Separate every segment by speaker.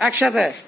Speaker 1: একসাথে।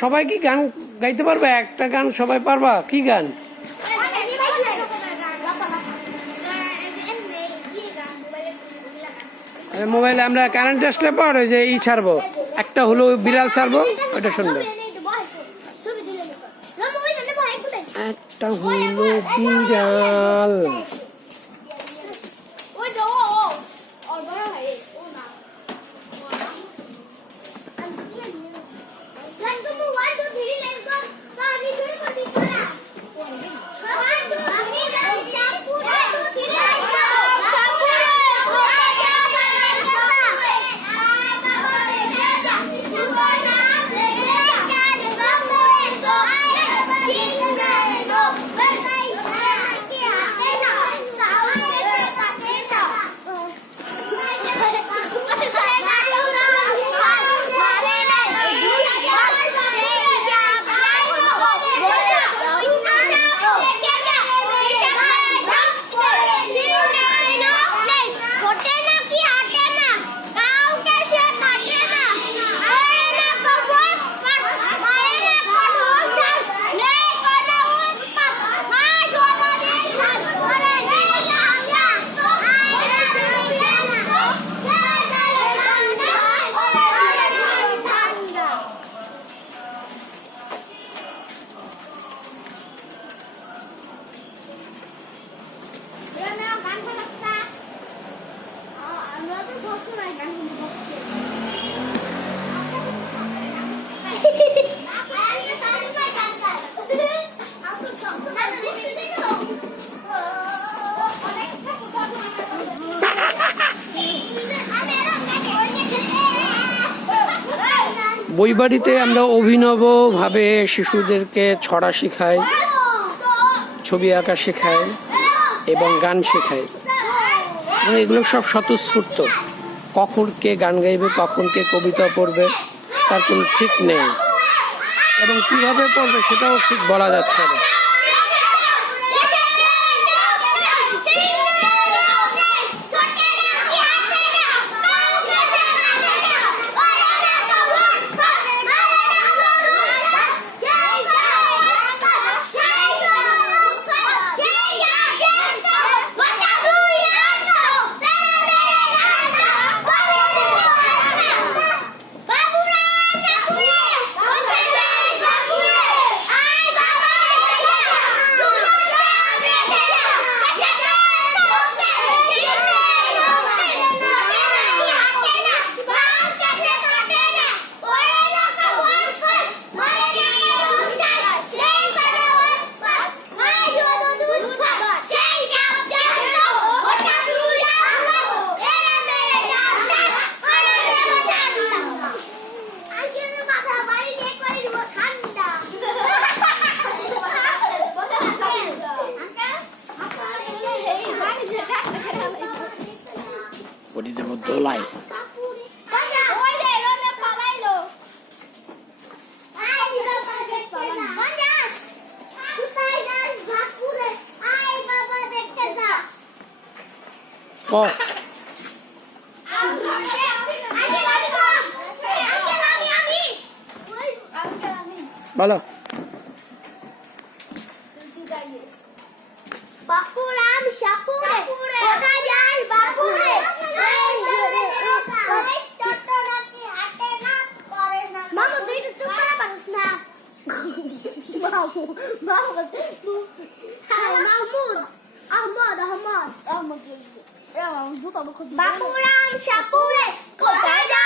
Speaker 1: সবাই কি গান গাইতে পারবে? একটা গান সবাই পারবা? কি গান? মোবাইলে আমরা কারেন্ট আসলে পর ওই যে ই ছাড়বো। একটা হলো বিড়াল ছাড়বো ওটা শুনব। একটা হলো বিড়াল। বই বাড়িতে আমরা অভিনবভাবে শিশুদেরকে ছড়া শেখাই, ছবি আঁকা শেখাই এবং গান শেখাই। এগুলো সব স্বতঃস্ফূর্ত। কখন কে গান গাইবে, কখন কে কবিতা পড়বে, তার কোনো ঠিক নেই। এবং কীভাবে পড়বে সেটাও ঠিক বলা যাচ্ছে না। ওটিতে মধ্যে লাই ক બાપુરામ શાપુરે કોદાળ